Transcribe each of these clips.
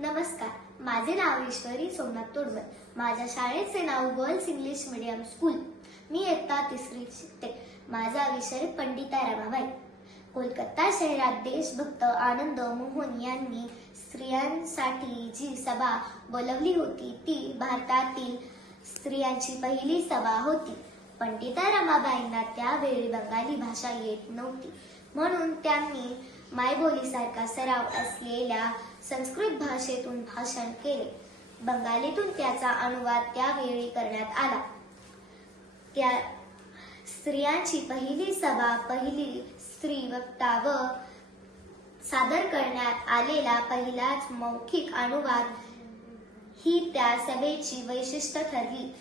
नमस्कार, माझे नाव ईश्वरी सोमनाथ तोडकर. माझ्या शाळेचे नाव गर्ल्स इंग्लिश मीडियम स्कूल. मी इयत्ता 3री शिकते. माझा विषय पंडिता रमाबाई. कोलकाता शहरात देशभक्त आनंद मोहन यांनी स्त्रियांसाठी जी सभा बोलवली होती ती भारतातील स्त्रियांची पहिली सभा होती. पंडिता रमाबाईंना त्यावेळी बंगाली भाषा येत नव्हती, म्हणून त्यांनी मायबोलीसारखा सराव असलेल्या संस्कृत भाषेतून भाषण केले. बंगालीतून त्याचा अनुवाद त्यावेळी करण्यात आला. त्या स्त्रियांची पहिली सभा, पहिली स्त्री वक्ता व सादर करण्यात आलेला पहिलाच मौखिक अनुवाद ही त्या सभेची वैशिष्ट्य ठरली.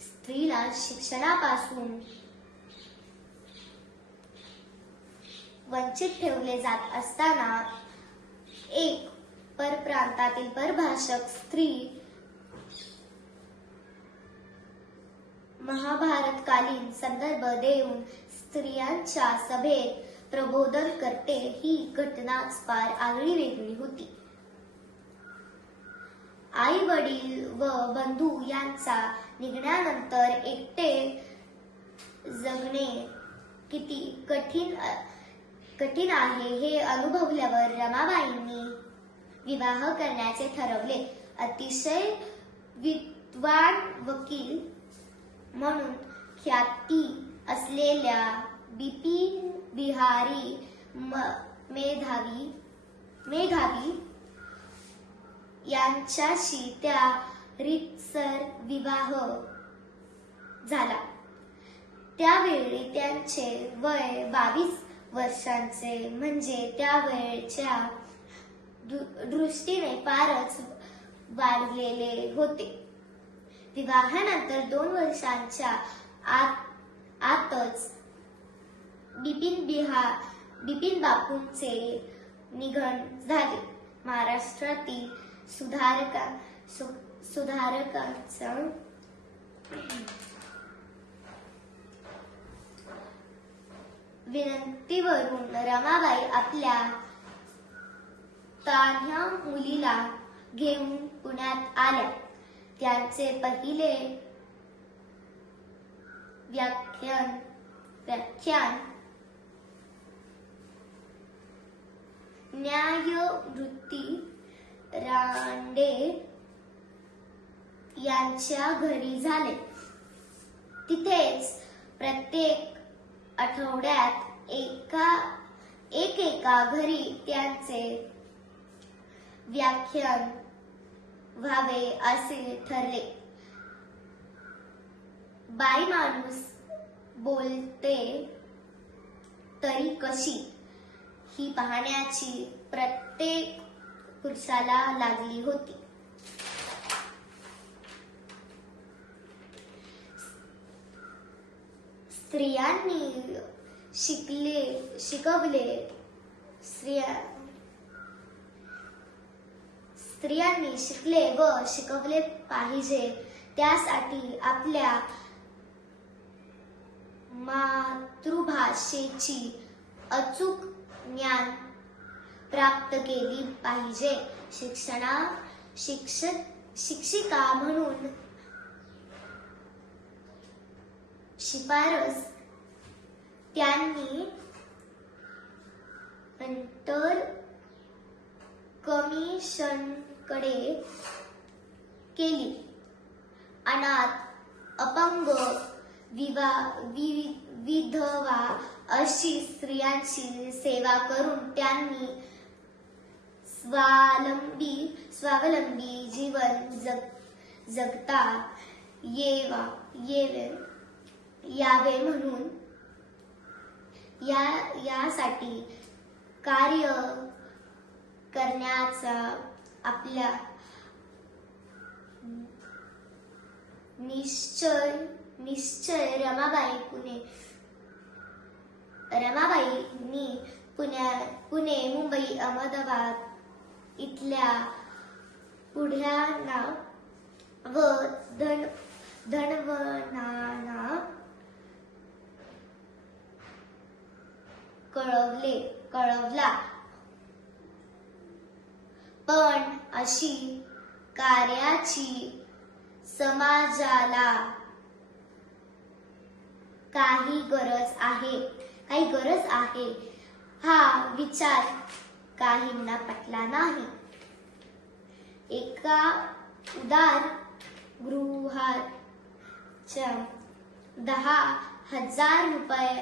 स्त्रीला शिक्षणापासून वंचित ठेवले जात असताना एक परप्रांतातील परभाषक स्त्री महाभारतकालीन संदर्भ देऊन स्त्रियांच्या सभेत प्रबोधन करते ही घटनाच फार आगळी वेगळी होती. आई वडील व बंधू यांचा निघण्यानंतर एकटे जगणे किती कठीण आहे हे अनुभवल्यावर रमाबाईंनी विवाह करण्याचे ठरवले. अतिशय विद्वान वकील म्हणून ख्याती असलेल्या बिपिन बिहारी मेधावी यांच्याशी त्या रीतसर विवाह झाला. त्यावेळी त्यांचे वय 22 वर्षांचे, म्हणजे त्यावेळच्या दृष्टीने फारच वाढलेले होते. विवाहानंतर 2 वर्षांच्या आतच बिपिन बापूंचे निधन झाले. महाराष्ट्रातील सुधारकांच्या विनंतीवरून रमाबाई आपल्या तान्ह्या मुलीला घेऊन पुण्यात आल्या. त्यांचे पहिले व्याख्यान न्यायवृत्ती रांडे यांच्या घरी झाले. तिथेच प्रत्येक आठवड्यात एका घरी त्यांचे व्याख्यान व्हावे असे ठरले. बाई माणूस बोलते तरी कशी ही पाहण्याची प्रत्येक पुरुषाला लागली होती. स्त्रियांनी शिकले व शिकवले पाहिजे. त्यासाठी आपल्या मातृभाषेची अचूक ज्ञान प्राप्त केली पाहिजे. शिक्षिका म्हणून शिफारस त्यांनी नंतर कमिशनकडे केली. अनाथ, अपंग, विधवा अशी स्त्रियांची सेवा करून त्यांनी स्वावलंबी जीवन जगता यावे म्हणून यासाठी कार्य करण्याचा आपला निश्चय रमाबाईंनी पुणे, मुंबई, अहमदाबाद इथल्या पुढ्यांना व धनवनांना कळवला. पण अशी कार्याची समाजाला काही गरज आहे हा विचार काहींना पटला नाही. एका उदार गृहाच्या 10,000 रुपये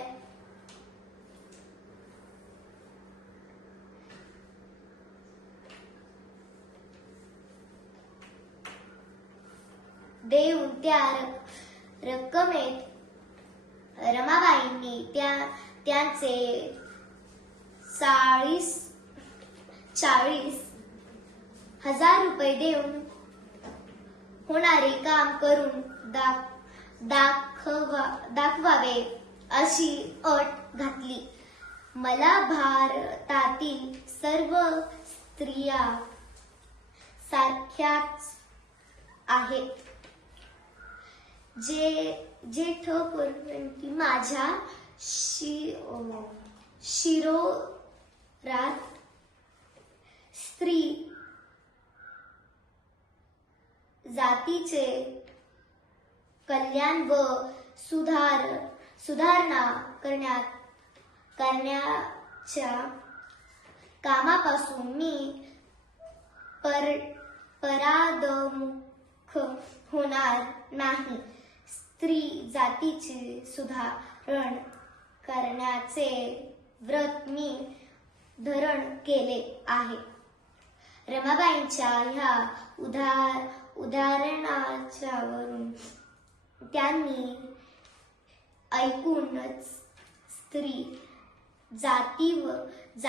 देऊन त्या रक्कमेत रमाबाईंनी त्यांचे 40,000 रुपये देऊन होणारे काम करून दाखवावे अशी अट घातली. मला भारतातील सर्व स्त्रिया सारख्याच आहेत. जेठपर्यंत माझ्या शिरोरात स्त्री जातीचे कल्याण व सुधारणा करण्याच्या कामापासून मी परादमुख होणार नाही. स्त्री जातीचे सुधारण करण्याचे व्रत मी धारण केले आहे. रमाबाईंच्या ह्या उदाहरणावरून त्यांनी ऐकूनच स्त्री जातीविषयी